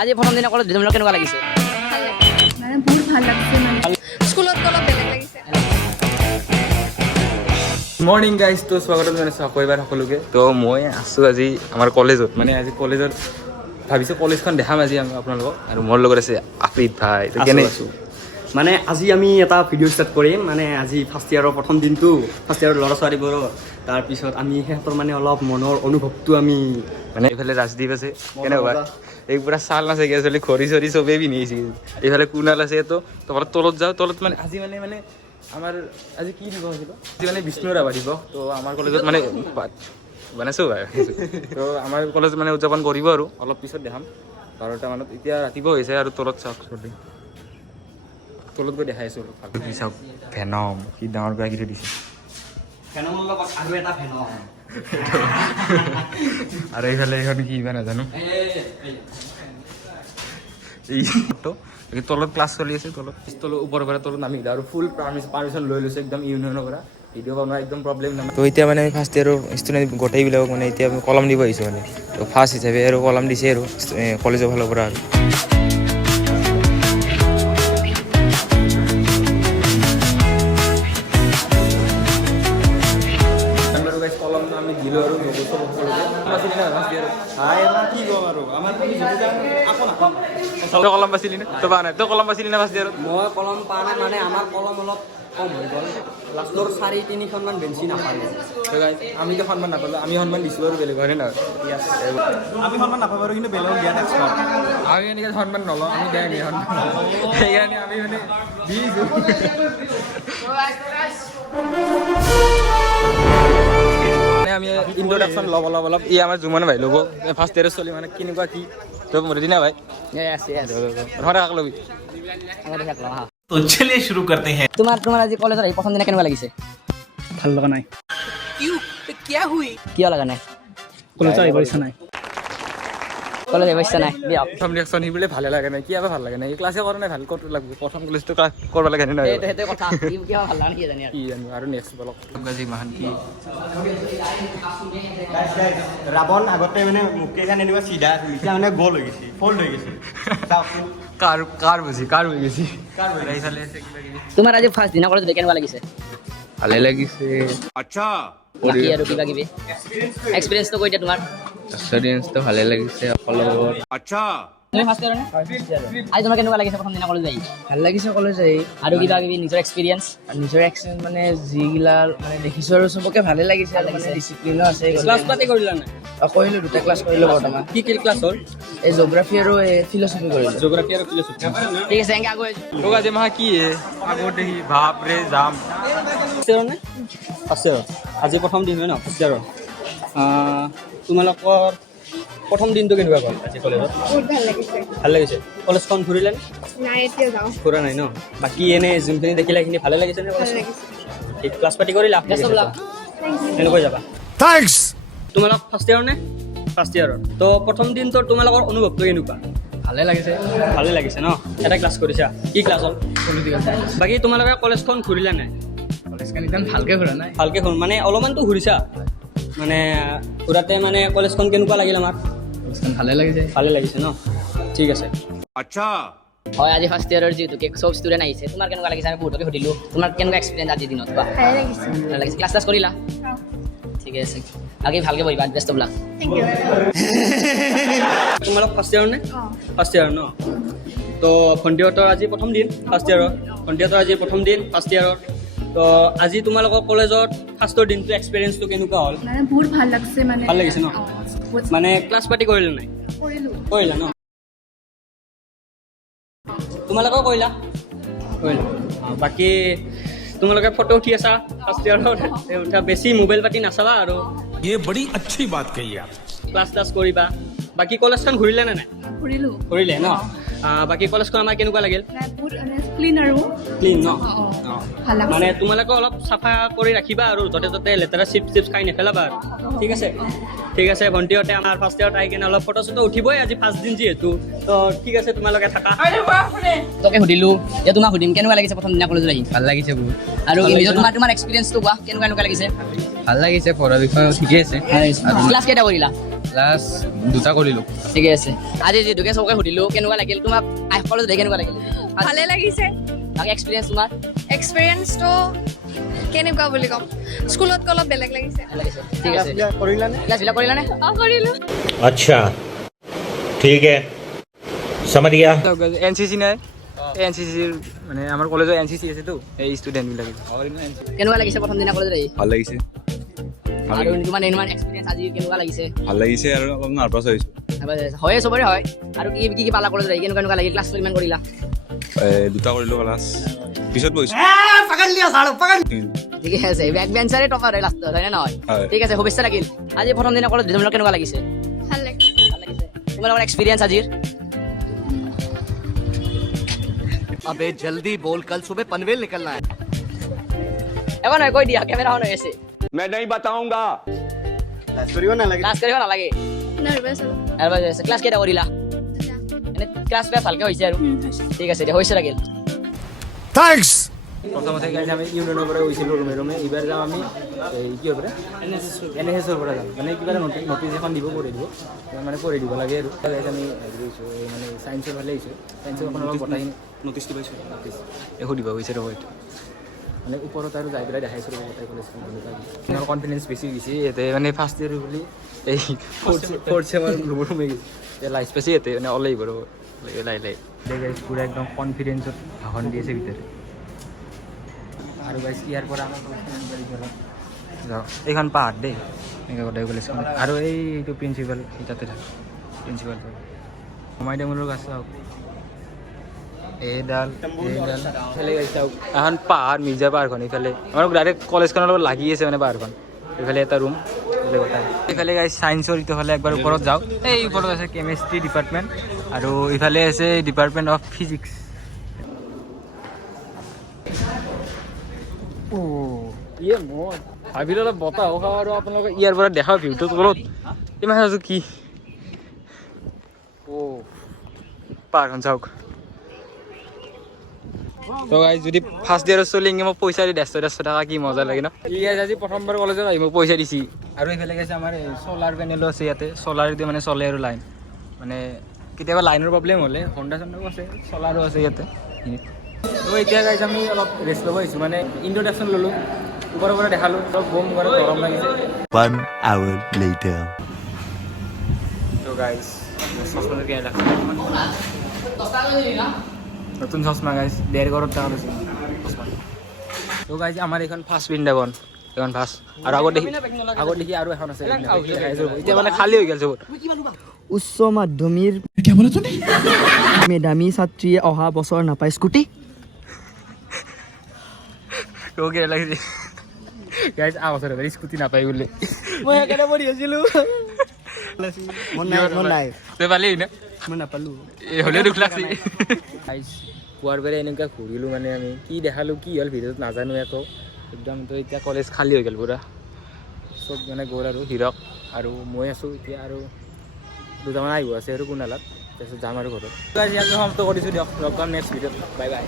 আজি প্ৰথম দিনা কলেজ তোমালোকৰ কেনেকুৱা লাগিছে? মানে বহুত ভাল লাগিছে মানে স্কুলত অলপ বেলেগ লাগিছে। মৰ্নিং গাইজ তো স্বাগতম জনাইছোঁ আকৌ এবাৰ সকলোকে। তো মই আছোঁ আজি আমাৰ কলেজত, মানে আজি কলেজত ভাবিছোঁ কলেজখন দেখাম আজি আমি আপোনালোকক, আৰু মোৰ লগত আছে আফ্ৰিদ ভাই। তো কেনে আছোঁ মানে আজি আমি এটা ভিডিঅ' ষ্টাৰ্ট কৰিম। মানে আজি ফাৰ্ষ্ট ইয়াৰৰ প্ৰথম দিনটো, ফাৰ্ষ্ট ইয়াৰৰ ল'ৰা ছোৱালীবোৰৰ, তাৰপিছত আমি সিহঁতৰ মানে অলপ মনৰ অনুভৱটো আমি মানে এইফালে ৰাজদ্বীপ আছে, কেনেকুৱা এই পুৰা ছাল নাছে আচলতে ঘড়ী চৰি চবেই পিন্ধিছে। এইফালে কুণাল আছে, তো তলত যাওঁ। তলত মানে আজি মানে আমাৰ আজি কি দিৱস হৈছিল? আজি মানে বিষ্ণু ৰাভা দিৱস। তো আমাৰ কলেজত মানে বনাইছোঁ ভাই। তো আমাৰ কলেজত মানে উদযাপন কৰিব আৰু অলপ পিছত দেখাম 12টা মানত। এতিয়া ৰাতিপুৱা হৈছে আৰু তলত চাওক চবেই, তলত গৈ দেখাই আছোঁ অলপ ভালকৈ। চাওক ভেনম কি ডাঙৰ কৰি থৈ দিছে, ফেনমৰ লগত আৰু এটা ফেনম। আৰু এইফালে এইখন কি বা নাজানো। এই তলত ক্লাছ চলি আছে, তলত ওপৰৰ পৰা তলত নামি আৰু ফুল পাৰ্মিশ্যন লৈ লৈছোঁ একদম ইউনিয়নৰ পৰা। ভিডিঅ' বনোৱাৰ একদম প্ৰব্লেম নহয়। তো এতিয়া মানে ফাৰ্ষ্ট ইয়াৰৰ ষ্টুডেণ্ট গোটেইবিলাকক মানে এতিয়া কলম দিব আহিছোঁ মানে। তো ফাৰ্ষ্ট হিচাপে আৰু কলম দিছে আৰু কলেজৰ ফালৰ পৰা। আৰু কলমটো আমি দিলোঁ আৰু কলম বাচিলি নে? তই পা নাই? তই কলম বাচিলি না ফাৰ্ষ্ট ইয়াৰত? মই কলম পোৱা নাই, মানে আমাৰ কলম অলপ কম হৈ গ'ল। লাষ্টৰ 4-3খনমান বেঞ্চি নাপালোঁ। আমিতো সন্মান নাপালোঁ, আমি সন্মান দিছোঁ আৰু বেলেগ হয় নহয়। আমি সন্মান নাপাব পাৰোঁ, কিন্তু বেলেগক দিয়া নেক্সট আমি এনেকৈ সন্মান নলওঁ, আমি দিয়া নাই সন্মান। সেইকাৰণে আমি মানে দিছোঁ। আমি ইন্ট্ৰডাকশ্যন ল'ব ই আমাৰ জুমন ভাই ল'ব। ফাৰ্ষ্ট ইয়াৰত চলি মানে কেনেকুৱা কি তই ৰেডি না ভাই? কাক ল'বি? तो चलिए शुरू करते हैं। তোমাৰ আজি কলেজত আহি প্ৰথম দিনা কেনেকুৱা লাগিছে? ভাল লগা নাই। কিয় লগা নাই? কলেজত আহিব ইচ্ছা নাই। কলেজ আহিব ইচ্ছা নাই? দিয়া প্ৰথম ৰিয়েকশ্যন সি বোলে ভালে লাগে নাই, কিয় ভাল লাগে নাই? এই ক্লাছে কৰা নাই, ভাল ক'ত লাগিব? প্ৰথম কলেজটো ক্লাছ কৰিব লাগে নহয়। সেইটো কথা কিয় ভাল লগা নাই জানি কি জানো আৰু নেক্সট বলক আজি মাহান কি ৰাৱণ আগতে মানে মুখকেইখন এনেকুৱা চিধা আছিল, এতিয়া মানে গ'ল হৈ গৈছে, ফল্ড হৈ গৈছে। কাৰ বুজি কাৰ হৈ গৈছে, কাৰ হৈ এইফালে আছে কিবা কিবি। তোমাৰ আজি ফাৰ্ষ্ট দিনা কলেজত কেনেকুৱা লাগিছে? ভালে লাগিছে। বাকী আৰু কিবা কিবি এক্সপিৰিয়েঞ্চটো কৈ দিয়া তোমাৰ। এক্সপিৰিয়েঞ্চটো ভালে লাগিছে সকলো। তুমি ফাৰ্ষ্ট ইয়াৰ নে? আজি তোমাৰ কেনেকুৱা লাগিছে প্ৰথম দিনা কলেজ আহি? ভাল লাগিছে কলেজ আহি। আৰু কিবা কিবি নিজৰ এক্সপিৰিয়েঞ্চ? নিজৰ এক্সপিৰিয়েঞ্চ মানে যিগিলা মানে দেখিছোঁ আৰু চবকে ভালে লাগিছে। আৰু মানে ডিচিপ্লিনো আছে। ক্লাছ পাতি কৰিলা নাই? কৰিলোঁ, 2টা ক্লাছ কৰিলোঁ বৰ্তমান। কি ক্লাছ হ'ল? এই জিঅ'গ্ৰাফী আৰু এই ফিলচফি কৰিলোঁ। জিঅ'গ্ৰাফী আৰু ফিলচফি। ঠিক আছে, এনেকৈ আগুৱাই তোক আজি মাহা কি আগত দেখি বাপৰে যাম। ফাৰ্ষ্ট ইয়াৰত আজি প্ৰথম দিন হয় ন ফাৰ্ষ্ট ইয়াৰৰ। তোমালোকৰ প্ৰথম দিনটো কেনেকুৱা গ'ল আজি কলেজত? বহুত ভাল লাগিছে। ভাল লাগিছে। কলেজখন ঘূৰিলে নে? নাই এতিয়া যাওঁ। ঘূৰা নাই ন? বাকী এনে যোনখিনি দেখিলে সেইখিনি ভালে লাগিছে নে? ভাল লাগিছে। ঠিক, ক্লাছ পাতি কৰিলা? এনেকৈ যাবা। তোমালোক ফাৰ্ষ্ট ইয়াৰ নে? ফাৰ্ষ্ট ইয়াৰৰ। তো প্ৰথম দিনটোৰ তোমালোকৰ অনুভৱটো কেনেকুৱা? ভালে লাগিছে। ভালে লাগিছে ন? এটা ক্লাছ কৰিছা? কি ক্লাছ হ'ল? বাকী তোমালোকে কলেজখন ঘূৰিলা নাই? কলেজখন ইমান ভালকৈ ঘূৰা নাই। ভালকৈ মানে অলপমানতো ঘূৰিছা? মানে ঘূৰাতে মানে কলেজখন কেনেকুৱা লাগিল আমাৰ? কলেজখন ভালে লাগিছে। ভালে লাগিছে ন? ঠিক আছে। হয়, আজি ফাৰ্ষ্ট ইয়াৰৰ যিহেতু চব ষ্টুডেণ্ট আহিছে, তোমাৰ কেনেকুৱা লাগিছে? আমি বহুতকে সুধিলোঁ, তোমাৰ কেনেকুৱা এক্সপিৰিয়েঞ্চ আজিৰ দিনত? কোৱা। ভাল লাগিছে। ভাল লাগিছে। ক্লাছ কৰিলা? ঠিকে আছে, বাকী ভালকৈ পঢ়িবা। Best of luck. Thank you. তোমালোক ফাৰ্ষ্ট ইয়াৰ নে? ফাৰ্ষ্ট ইয়াৰ ন? তো ভণ্টিহঁতৰ আজি প্ৰথম দিন ফাৰ্ষ্ট ইয়াৰৰ। ভণ্টিহঁতৰ আজি প্ৰথম দিন ফাৰ্ষ্ট ইয়াৰৰ। তো আজি তোমালোকৰ কলেজত ফাৰ্ষ্টৰ দিনটো এক্সপিৰিয়েঞ্চটো কেনেকুৱা হ'ল? মানে বহুত ভাল লাগিছে মানে। ভাল লাগিছে ন? মানে ক্লাছ পাতি কৰিলে নাই? কৰিলোঁ। কৰিলা ন? তোমালোকেও কৰিলা? কৰিলা। বাকী তোমালোকে ফটো উঠি আছা ফাৰ্ষ্ট ইয়াৰত, উঠা বেছি মোবাইল পাতি নাচাবা আৰু ये बड़ी अच्छी बात कही आप। ক্লাছ কৰিবা। বাকী কলেজখন ঘূৰিলে নে নাই? ঘূৰিলোঁ। ঘূৰিলে ন? বাকী কলেজখন আমাৰ কেনেকুৱা লাগিল? বহুত ক্লিন আৰু ক্লিন ন? ভাল লাগিছে। মানে তোমালোকে অলপ চাফা কৰি ৰাখিবা আৰু য'তে ত'তে লেতেৰা চিপছ খাই নেপেলাবা আৰু। ঠিক আছে? ঠিক আছে। ভণ্টিহঁতে আমাৰ ফাৰ্ষ্ট ইয়াৰত আহি কিনে অলপ ফটো চটো উঠিবই আজি ফাৰ্ষ্ট দিন যিহেতু। তো ঠিক আছে, তোমালোকে থাকা। তোকে সুধিলোঁ, এতিয়া তোমাক সুধিম, কেনেকুৱা লাগিছে প্ৰথম দিনা কলেজত আহি? ভাল লাগিছে বহুত। আৰু তোমাৰ এক্সপিৰিয়েঞ্চটো কোৱা, কেনেকুৱা লাগিছে? ভাল লাগিছে, পঢ়াৰ বিষয়ে ঠিকে আছে। ক্লাছ কেইটা কৰিলা? ক্লাছ 2টা কৰিলোঁ। ঠিকে আছে। আজি যিহেতুকে চবকে সুধিলোঁ কেনেকুৱা লাগিল তোমাক কলেজত দেখি কেনেকুৱা লাগিল? ভালে লাগিছে। বাকী এক্সপিৰিয়েঞ্চ তোমাৰ? এক্সপিৰিয়েঞ্চটো কেনেকুৱা বুলি ক'ম, স্কুলতকৈ অলপ বেলেগ লাগিছে। লাগিছে। ঠিক আছে। ক্লাছবিলাক কৰিলানে? অঁ কৰিলোঁ। अच्छा ठीक है समझ गया। NCC নাই NCCৰ মানে আমাৰ কলেজৰ NCC আছেতো এই ষ্টুডেণ্টবিলাকে। কেনেকুৱা লাগিছে প্ৰথম দিনা কলেজত আহি? ভাল লাগিছে আৰু কিমান এক্সপিৰিয়েঞ্চ আজি কেনেকুৱা লাগিছে? ভাল লাগিছে আৰু অলপ নাৰ্ভাছ হৈছোঁ। হয়ে চবৰে হয়। আৰু কি কি পালা কলেজত আহি কেনেকুৱা লাগিল? ক্লাছটো কিমান কৰিলা? 2টা কৰিলোঁ ক্লাছ, পিছত বহিছোঁ। ঠিকে আছে। বেক বেঞ্চাৰে টপাৰ হয় লাষ্টত, হয়নে নহয়? হয়। ঠিক আছে, শুভেচ্ছা থাকিল। আজি প্ৰথম দিনা কলেজ তোমালোকৰ কেনেকুৱা লাগিছে? ভাল লাগিছে। ভাল লাগিছে। তোমালোকৰ এক্সপিৰিয়েঞ্চ আজিৰ? अबे जल्दी बोल, कल सुबह पनवेल निकलना है। এবাৰ নহয় কৈ দিয়া, কেমেৰা অন হৈ আছে। मैं नहीं बताऊंगा। ক্লাছ কৰিব নালাগে। নাৰ্ভাছ আৰু ক্লাছ কেইটা কৰিলা? এনে ক্লাছ ভালকে হৈছে আৰু? ঠিক আছে দিয়া, হৈছে লাগিল। প্ৰথমতে গাইজ আমি ইউনিয়নৰ পৰা গৈছিলোঁ ৰুমে ৰুমে। এইবাৰ যাম আমি এই কিহৰ পৰা NSSৰ পৰা যাম। মানে কিবা এটা নটিচ এখন দিব, পঢ়ি দিব মানে পঢ়ি দিব লাগে আৰু। গাইজ আমি হেৰি গৈছোঁ মানে ছায়েন্সৰ ফালে আহিছোঁ। ছায়েন্সৰ এখন অলপ গোটাইখিনি নটিচটো পাইছোঁ। নটিচ এই সুধিব গৈছে ৰ'ব এইটো মানে ওপৰত আৰু যাই পেলাই দেখাইছোঁ ৰ'ব গোটাই কলেজখন কেনেকুৱা। কনফিডেঞ্চ বেছি গৈছে ইয়াতে মানে ফাৰ্ষ্ট ইয়েৰ বুলি এই ফ'ৰ্থ চেমৰ ৰুমৰ ৰুমে গৈছে লাইফ পাইছে ইয়াতে মানে ওলাই আহিব ৰ'ব লাহে লাহে। গাইজ পুৰা একদম কনফিডেঞ্চত ভাষণ দি আছে ভিতৰত। আৰু গাইজ ইয়াৰ পৰা আমাৰ যাওঁ এইখন পাহাৰ দেই এনেকৈ গোটাই কলেজখন। আৰু এইটো প্ৰিন্সিপাল সি তাতে থাকে প্ৰিন্সিপাল সোমাই দে মোৰ গাছ চাওক এইডাল ইফালে গাইজ চাওক এখন পাহাৰ মিৰ্জা পাহাৰখন ইফালে আমাৰ ডাইৰেক্ট কলেজখনৰ লগত লাগি আছে মানে পাহাৰখন। এইফালে এটা ৰুম এইফালে গাইজ ছায়েন্সৰ ইফালে একবাৰ ওপৰত যাওঁ। এই ওপৰত আছে কেমেষ্ট্ৰি ডিপাৰ্টমেণ্ট আৰু ইফালে আছে ডিপাৰ্টমেণ্ট অফ ফিজিক্স। ভাবিলোঁ অলপ বতাহ খাওঁ আৰু আপোনালোকে ইয়াৰ পৰা দেখা ভিউটো তলত ইমান আছোঁ কি পাহাৰখন চাওক। তো গাইজ যদি ফাৰ্ষ্ট ইয়েৰত চলি মোক পইচা দি 150 টকা কি মজা লাগে ন। ইয়াত আজি প্ৰথমবাৰ কলেজত আহি মোক পইচা দিছি। আৰু এইফালে গাইছে আমাৰ চ'লাৰ পেনেলো আছে ইয়াতে। চ'লাৰ দি মানে চলে আৰু লাইন মানে কেতিয়াবা লাইনৰ প্ৰব্লেম হ'লে হণ্ডা চণ্ডাও আছে চ'লাৰো আছে ইয়াতে। তো এতিয়া গাইজ আমি অলপ ৰেষ্ট ল'ব আহিছোঁ মানে ইন্ট্ৰডাকশ্যন ল'লোঁ ওপৰৰ পৰা দেখালোঁ চব বম কৰে গৰম লাগিছে। 1 hour later. তো গাইজ চশমাটো কেনে লাগছে নতুন চশমা গাইজ 1.5 টাকা লৈছে চশমা। তো গাইজ আমাৰ এইখন ফাৰ্ষ্ট বৃন্দাবন এইখন ফাৰ্ষ্ট আৰু আগত দেখি আৰু এখন আছে এতিয়া মানে খালী হৈ গ'ল চবত। উচ্চ মাধ্যমিক মেধামী ছাত্ৰীয়ে অহা বছৰ নাপায় স্কুটি। তো কেনে লাগিছে গাইজ বছৰ স্কুটি নাপায় বুলি মই সেইকাৰণে পঢ়ি আছিলোঁ। নাই তই পালি না মই নাপালোঁ। এই হ'লেও দুখ লাগছে। গাইজ পুৱাৰ পৰা এনেকুৱা ঘূৰিলোঁ মানে আমি কি দেখালোঁ কি হ'ল ভিডিঅ'ত নাজানো একো একদম। তো এতিয়া কলেজ খালী হৈ গ'ল পুৰা চব মানে গ'ল আৰু হিৰক আৰু মই আছোঁ এতিয়া আৰু দুটামান আহিব আছে আৰু কোনালাত তাৰপিছত যাম আৰু ঘৰত। ইয়াতে সমাপ্ত কৰিছোঁ দিয়ক। লগ পাম নেক্সট ভিডিঅ'ত। Bye bye.